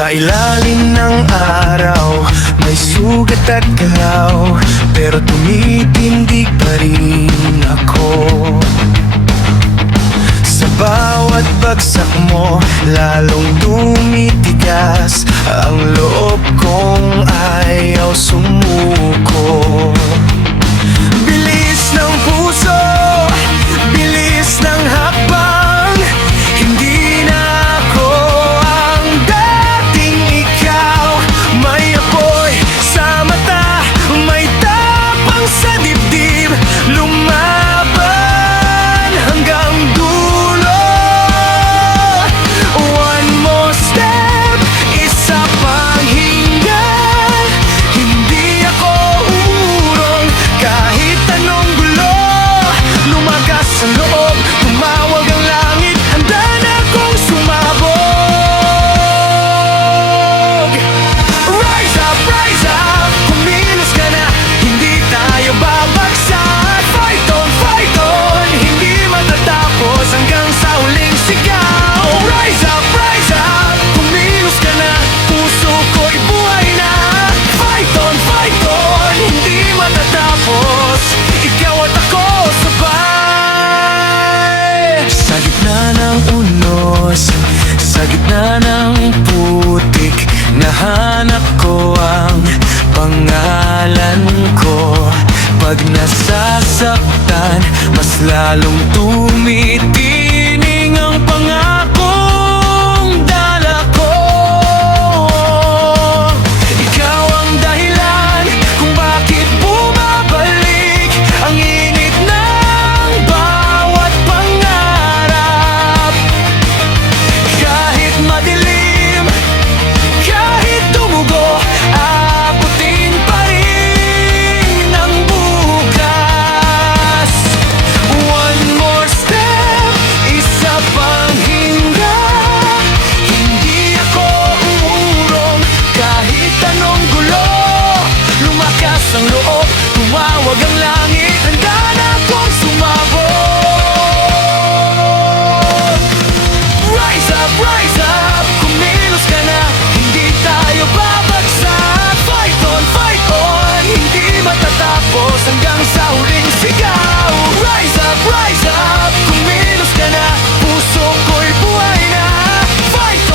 Sa ilalim ng araw, may sugat at galaw, pero tumitindig pa rin ako. Sa bawat bagsak mo, lalong tumitigas ang loob kong ayaw sumuko. Bilis ng puso, bilis ng hakbang, hindi na ako ang dating ikaw. May apoy sa mata, may tapang sa dibdib, lumaban hanggang dulo. One more step, isa pang hinga, hindi ako urong kahit anong gulo. Lumakas ang loob, tumawag ang langit, handa na akong sumabog. Rise up, kumilos ka na, hindi tayo babagsak. Fight on, hindi matatapos hanggang sa huling sigaw. Rise up, kumilos ka na, puso ko'y buhay na. Fight on, hindi matatapos, ikaw at ako sabay. Sa gitna ng unos, sa gitna ng putik, nahanap ko ang pangalan ko. Pag nasasaktan, mas lalong tumitining ang pangakong dala ko. Ikaw ang dahilan kung bakit bumabalik ang init ng bawat pangarap. Kahit madilim, kahit tumugo, abutin pa rin ang bukas. One more step, isa pang hinga, hindi ako uurong kahit anong gulo. Lumakas ang loob, tumawag ang langit, handa na akong sumabog. Rise up, kumilos ka na, hindi tayo babagsak. Fight on, hindi matatapos hanggang sa huling sigaw. Rise up, kumilos ka na, puso ko'y buhay na. Fight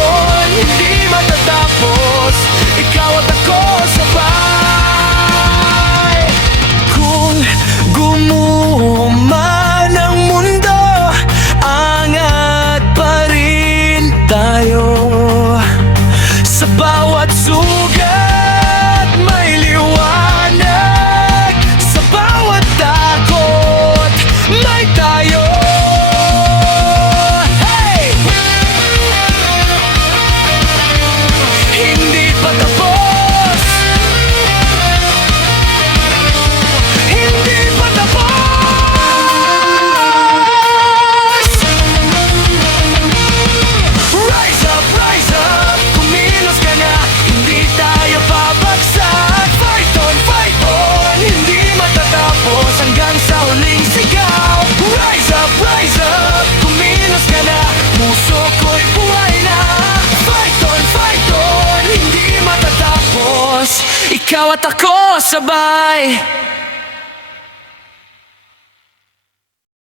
on, hindi matatapos, ikaw at ako sabay. Kung gumuho man ang mundo, angat pa rin tayo. Sa bawat sugat may liwanag, sa bawat takot may tayo. Hey! Hindi pa tapos, hindi pa tapos. Rise up, kumilos ka na, hindi tayo babagsak. Fight on, hindi matatapos hanggang sa huling sigaw. Rise up, kumilos ka na, puso ko'y buhay na. Fight on, hindi matatapos, ikaw at ako sabay.